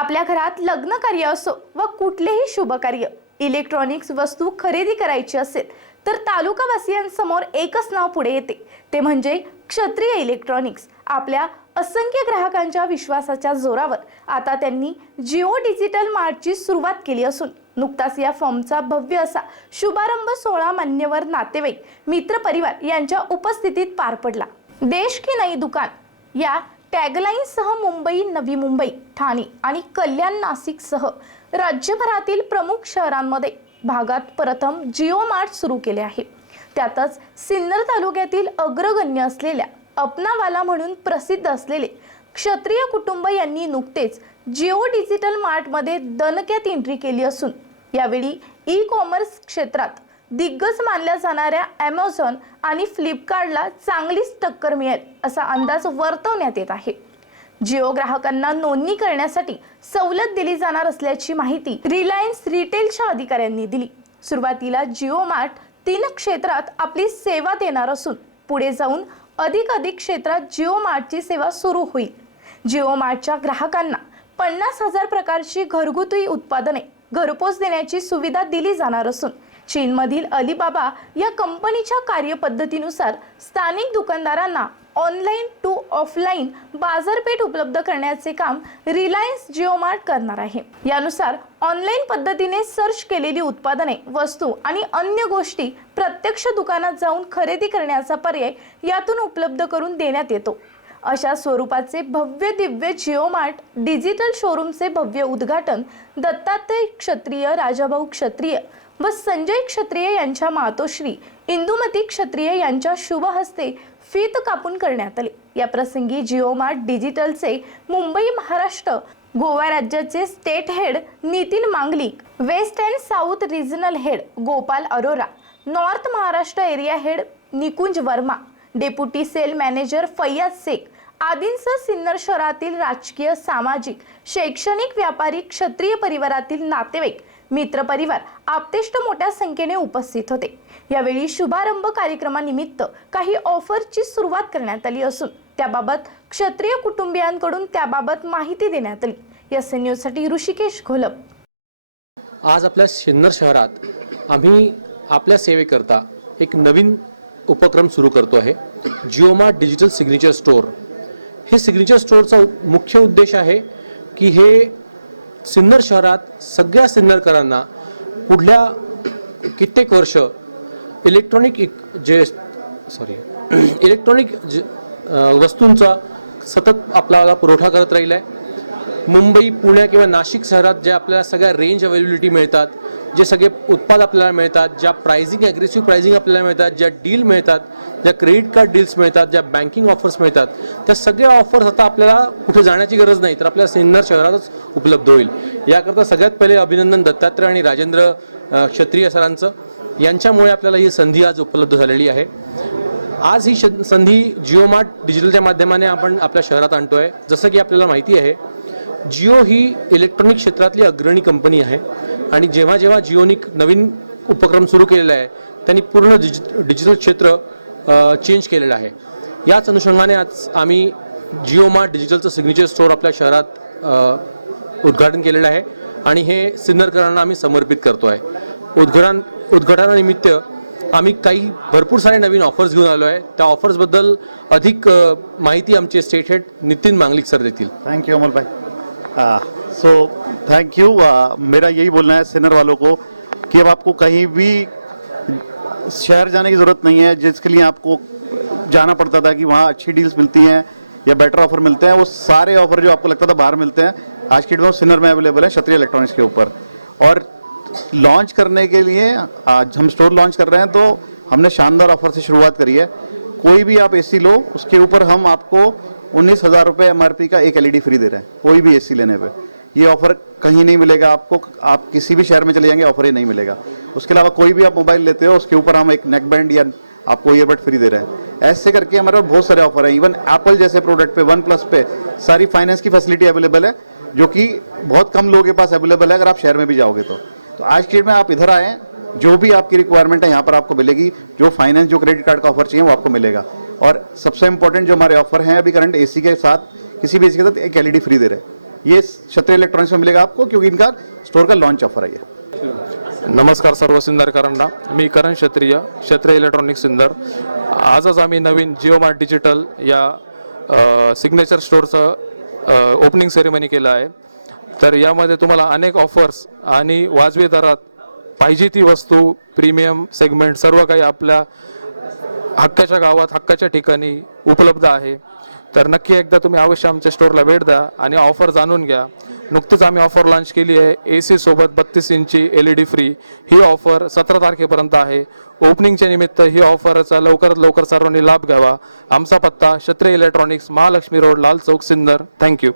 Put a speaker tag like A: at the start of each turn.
A: आपल्या घरात लग्न कार्य असो व कुठलेही शुभ कार्य इलेक्ट्रॉनिक्स वस्तू खरेदी करायची असेल तर तालुकावासियांसमोर एकच नाव पुढे येते. ते म्हणजे क्षत्रिय इलेक्ट्रॉनिक्स आपल्या असंख्य ग्राहकांच्या विश्वासाच्या जोरावर. आता त्यांनी जिओ डिजिटल मार्टची सुरुवात केली असून नुकताच या फॉर्मचा भव्य असा शुभारंभ सोहळा मान्यवर नातेवाईक मित्रपरिवार यांच्या उपस्थितीत पार पडला. देश की नई दुकान या टॅगलाईनसह मुंबई नवी मुंबई ठाणे आणि कल्याण नाशिकसह राज्यभरातील प्रमुख शहरांमध्ये भागात प्रथम जिओ मार्ट सुरू केले आहे. त्यातच सिन्नर तालुक्यातील अग्रगण्य असलेल्या अपनावाला म्हणून प्रसिद्ध असलेले क्षत्रिय कुटुंब यांनी नुकतेच जिओ डिजिटल मार्टमध्ये दणक्यात एंट्री केली असून यावेळी ई कॉमर्स क्षेत्रात दिग्गज मानल्या जाणाऱ्या ॲमेझॉन आणि फ्लिपकार्टला चांगलीच टक्कर मिळेल असा अंदाज वर्तवण्यात येत आहे. जिओ ग्राहकांना नोंदणी करण्यासाठी सवलत दिली जाणार असल्याची माहिती रिलायन्स रिटेलच्या अधिकाऱ्यांनी दिली. सुरुवातीला जिओ मार्ट तीन क्षेत्रात आपली सेवा देणार असून पुढे जाऊन अधिक अधिक क्षेत्रात जिओ मार्टची सेवा सुरू होईल. जिओ मार्टच्या ग्राहकांना पन्नास हजार प्रकारची घरगुती उत्पादने घरपोच देण्याची सुविधा दिली जाणार असून चीनमधील अलिबाबा या कंपनीच्या कार्यपद्धतीनुसार स्थानिक दुकानदारांना ऑनलाईन टू ऑफलाईन बाजारपेठ उपलब्ध करण्याचे काम रिलायन्स जिओमार्ट करणार आहे. यानुसार ऑनलाईन पद्धतीने सर्च केलेली उत्पादने वस्तू आणि अन्य गोष्टी प्रत्यक्ष दुकानात जाऊन खरेदी करण्याचा पर्याय यातून उपलब्ध करून देण्यात येतो. अशा स्वरूपाचे भव्य दिव्य जिओमार्ट डिजिटल शोरूमचे भव्य उद्घाटन दत्तात्रय क्षत्रिय राजाभाऊ क्षत्रिय व संजय क्षत्रिय यांच्या मातोश्री इंदुमती क्षत्रिय यांच्या शुभ हस्ते फीत कापून करण्यात आले. या प्रसंगी जिओमार्ट डिजिटलचे मुंबई महाराष्ट्र गोवा राज्याचे state head Nitin Manglik west and south regional head Gopal Arora north Maharashtra area head Nikunj Verma deputy sale manager Faiyaz Shaikh आदींसह सिन्नर शहरातील राजकीय सामाजिक शैक्षणिक व्यापारी क्षत्रिय परिवारातील नातेवाईक मित्रपरिवार आपतेष्ट मोठ्या संख्येने उपस्थित होते. यावेळी शुभारंभ कार्यक्रमानिमित्त काही ऑफरची सुरुवात करण्यात आली असून त्याबाबत क्षत्रिय कुटुंबियांकडून त्याबाबत माहिती देण्यात आली. एस एन न्यूजसाठी ऋषिकेश घोलप.
B: आज आपल्या सिन्नर शहरात आम्ही आपल्या सेवेकरता एक नवीन उपक्रम सुरू करतो आहे. जिओमा डिजिटल सिग्नेचर स्टोअर. हे सिग्नेचर स्टोअरचा मुख्य उद्देश आहे की हे सिन्नर शहरात सगळ्या सिन्नरकरांना पुढल्या कित्येक वर्ष इलेक्ट्रॉनिक e- जे सॉरी इलेक्ट्रॉनिक वस्तूंचा सतत आपल्याला पुरवठा करत राहील आहे मुंबई पुणे किंवा नाशिक शहरात ज्या आपल्याला सगळ्या रेंज अवेलेबिलिटी मिळतात जे सगळे उत्पाद आपल्याला मिळतात ज्या प्राइझिंग ॲग्रेसिव्ह प्राइझिंग आपल्याला मिळतात ज्या डील मिळतात ज्या क्रेडिट कार्ड डील्स मिळतात ज्या बँकिंग ऑफर्स मिळतात त्या सगळ्या ऑफर्स आता आपल्याला कुठे जाण्याची गरज नाही तर आपल्या सिन्नर शहरातच उपलब्ध होईल. याकरता सगळ्यात पहिले अभिनंदन दत्तात्रय आणि राजेंद्र क्षत्रिय सरांचं. यांच्यामुळे आपल्याला ही संधी आज उपलब्ध झालेली आहे. आज ही श- संधी जिओमार्ट डिजिटलच्या माध्यमाने आपण आपल्या शहरात आणतोय. जसं की आपल्याला माहिती आहे जिओ ही इलेक्ट्रॉनिक क्षेत्रातली अग्रणी कंपनी आहे. आणि जेव्हा जेव्हा जिओनी नवीन उपक्रम सुरू केलेला आहे त्यांनी पूर्ण डिजि डिजिटल क्षेत्र चेंज केलेलं आहे. याच अनुषंगाने आज आम्ही जिओ मार्ट डिजिटलचं सिग्नेचर स्टोअर आपल्या शहरात उद्घाटन केलेलं आहे. आणि हे सिन्नरकरांना आम्ही समर्पित करतो आहे उद्घाटन उद्घाटनानिमित्त आम्ही काही भरपूर सारे नवीन ऑफर्स घेऊन आलो आहे त्या ऑफर्सबद्दल अधिक माहिती आमचे state head Nitin Manglik sir देतील.
C: थँक्यू यू भाई सो थैंक यू मेरा यही बोलना है सिनर वालों को कि अब आपको कहीं भी शहर जाने की ज़रूरत नहीं है, जिसके लिए आपको जाना पड़ता था कि वहाँ अच्छी डील्स मिलती हैं या बेटर ऑफ़र मिलते हैं, वो सारे ऑफ़र जो आपको लगता था बाहर मिलते हैं, आज की डेट में सिनर में अवेलेबल है, क्षत्रिय इलेक्ट्रॉनिक्स के ऊपर। और लॉन्च करने के लिए, आज हम स्टोर लॉन्च कर रहे हैं तो हमने शानदार ऑफ़र से शुरुआत करी है। कोई भी आप एसी लो, उसके ऊपर हम आपको उन्नीस हज़ार रुपए एमआरपी का एक एलईडी फ्री दे रहे हैं, कोई भी एसी लेने पे। ये ऑफ़र कहीं नहीं मिलेगा आपको, आप किसी भी शहर में चले जाएँगे ऑफ़र ही नहीं मिलेगा। उसके अलावा कोई भी आप मोबाइल लेते हो, उसके ऊपर हम एक नेक बैंड या आपको ईयरबड फ्री दे रहे हैं। ऐसे करके हमारे बहुत सारे ऑफ़र हैं। इवन एप्पल जैसे प्रोडक्ट पे वन प्लस पे सारी फाइनेंस की फैसिलिटी अवेलेबल है, जो कि बहुत कम लोगों के पास अवेलेबल है, अगर आप शहर में भी जाओगे तो। तो आज की डेट में आप इधर आए, जो भी आपकी रिक्वायरमेंट है, यहाँ पर आपको मिलेगी। जो फाइनेंस जो क्रेडिट कार्ड का ऑफ़र चाहिए, वो आपको मिलेगा। और सबसे इम्पोर्टेंट जो हमारे ऑफर हैं अभी करंट एसी के साथ किसी भी एसी के साथ एक एलईडी फ्री दे रहे हैं। ये क्षत्रिय इलेक्ट्रॉनिक्स में मिलेगा आपको क्योंकि इनका स्टोर का लॉन्च ऑफर है ये।
D: नमस्कार सर्व सिंदरकरांना मी करण क्षत्रिय क्षत्रिय इलेक्ट्रॉनिक सिंदर। आजच आम्ही नवीन जिओ मार्ट डिजिटल या सिग्नेचर स्टोअरचं ओपनिंग सेरेमनी केलं आहे. तर यामध्ये तुम्हाला अनेक ऑफर्स आणि वाजवी दरात पाहिजे ती वस्तू प्रीमियम सेगमेंट सर्व काही आपल्या हक्काच्या गावात हक्काच्या ठिकाणी उपलब्ध आहे. तर नक्की एकदा तुम्ही अवश्य आमच्या स्टोअरला भेट द्या आणि ऑफर जाणून घ्या. नुकतीच आम्ही ऑफर लॉन्च केली आहे. ए सी सोबत बत्तीस इंची एल ई डी फ्री ही ऑफर सतरा तारखेपर्यंत आहे. ओपनिंगच्या निमित्त ही ऑफरचा लवकरात लवकर सर्वांनी लाभ घ्यावा. आमचा पत्ता क्षत्रिय electronics Mahalakshmi road Lal Chowk Sinnar. Thank you